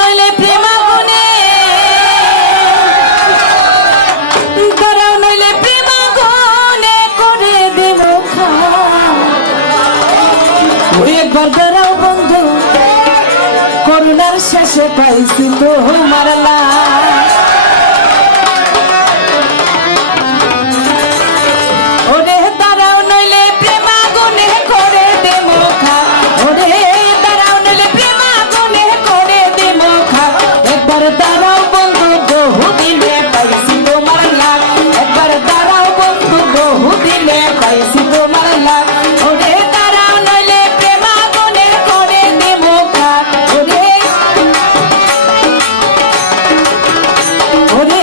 নইলে প্রেম আগুনে, দাঁড়াও নইলে প্রেম আগুনে করে দেব একবার দাঁড়াও বন্ধু, করুণার শেষে পাইছি তোমার লাশ। ওরে দাঁড়াও নইলে প্রেম আগুনে করে দেব খাক, ওরে দাঁড়াও নইলে প্রেম আগুনে করে দেব খাক। একবার দাঁড়াও বন্ধু, বহুদিনে পাইছি তোমার লাগ, একবার দাঁড়াও বন্ধু, বহুদিনে পাইছি তোমার লাগ। ওরে দাঁড়াও নইলে প্রেম আগুনে করে দেব খাক, ওরে ওরে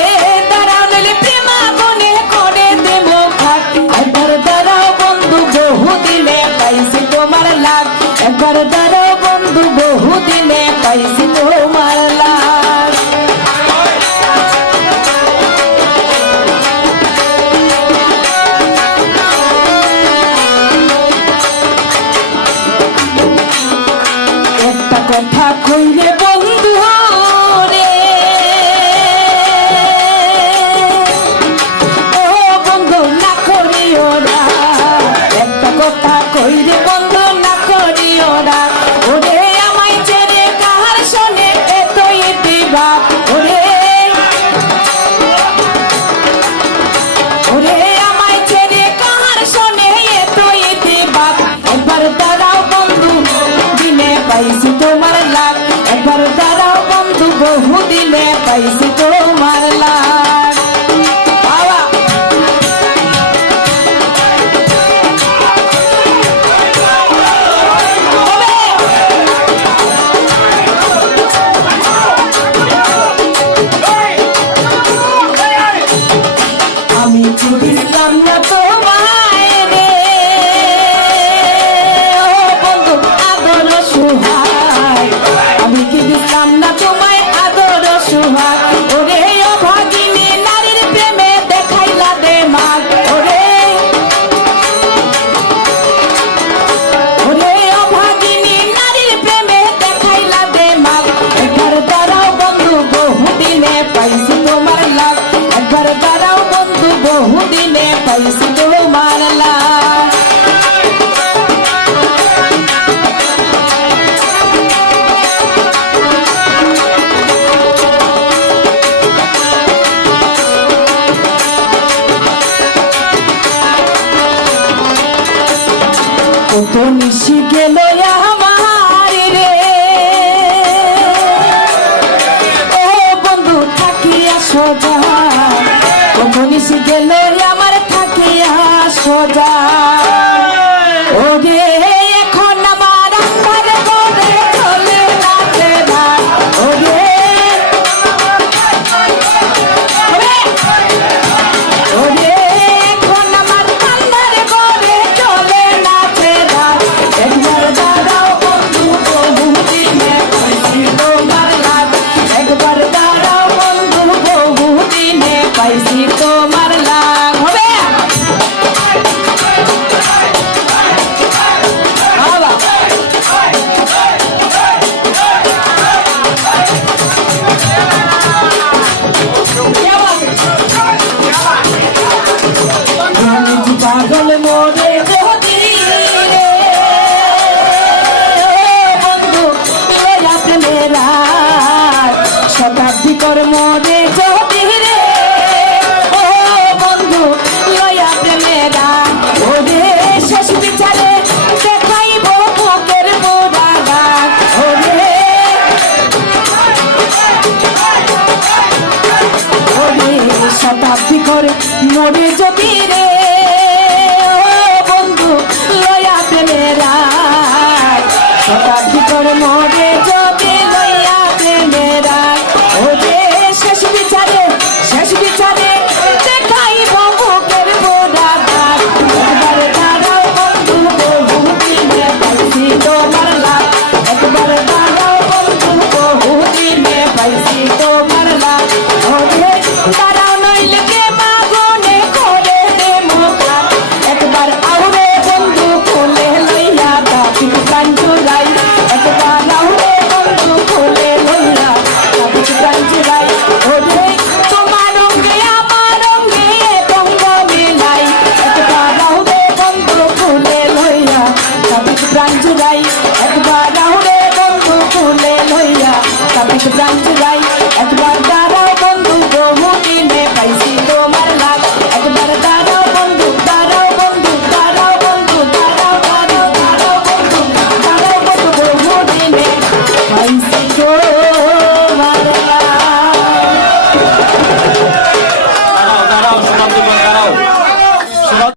দাঁড়াও নইলে প্রেম আগুনে করে দেব খাক। একবার দাঁড়াও বন্ধু, বহুদিনে পাইছি তোমার লাগ, একবার দাঁড়াও বন্ধু, বহুদিনে পাইছি তোমার লাগ। একটা কথা কইলে বন্ধু রে, ও বন্ধু না করিও না, একটা কথা কইলে বন্ধু না করিও না। ওরে আমায় ছেড়ে কাহার শোনে এতই দিবা, ওরে ওরে আমায় ছেড়ে কাহার শোনে এতই দিবা। একবার দাঁড়াও বন্ধু, দিনে পাইছি তোমার লাগ, একবার দাঁড়াও বন্ধু, বহুদিনে পাইছি তোমার লাগ। বাবা আমি বুঝলাম না তোমায় রে, ও বন্ধু আদর সুহায়, আমি কি বুঝলাম না তোমায় আদর সুহায়। ওরে অভাগিনী নারীর প্রেমে দেখাইলা দে মাগ, ওরে ওরে অভাগিনী নারীর প্রেমে দেখাইলা দে মাগ। একবার দাঁড়াও বন্ধু, বহুদিনে পাইছি তোমার লাগ, একবার দাঁড়াও বন্ধু, বহুদিনে পাইছি তোমার লাগ। কত নিশি গেল আমার রে, ও বন্ধু থাকিয়া সোজা, কত নিশি গেল আমার থাকিয়া সোজা। ওরে এখন আমার আত্মার করে চলে নাচে ধার, ওরে ওরে এখন আমার আত্মার করে চলে নাচে ধার। একবার দাঁড়াও বন্ধু, বহুদিনে পাইছি তোমার লাগ, একবার দাঁড়াও বন্ধু, বহুদিনে পাইছি তোমার লাগ। হবে পাগল মোরে যদি রে, বন্ধু লয়া প্রেমেরা শতাব্দী কর মোরে যদি রে, ও বন্ধু লয়া প্রেমেরা। ওরে শেষ বিচারে দেখাইব বুকের মোরা দাগ, ওরে ওরে শতাব্দী করে মোরে যদি রে, লয়া প্রেমেরা শতাব্দী করে মোরে যদি লয়া প্রেমেরা। ওরে শেষ বিচারে দেখাইব বুকের মোরা দাগ। একবার দাঁড়াও বন্ধু, বহুদিনে পাইছি তোমার লাগ, একবার দাঁড়াও বন্ধু, বহুদিনে পাইছি তোমার লাগ। ওরে দাঁড়াও নইলে প্রেম আগুনে করে দেব প্রাণ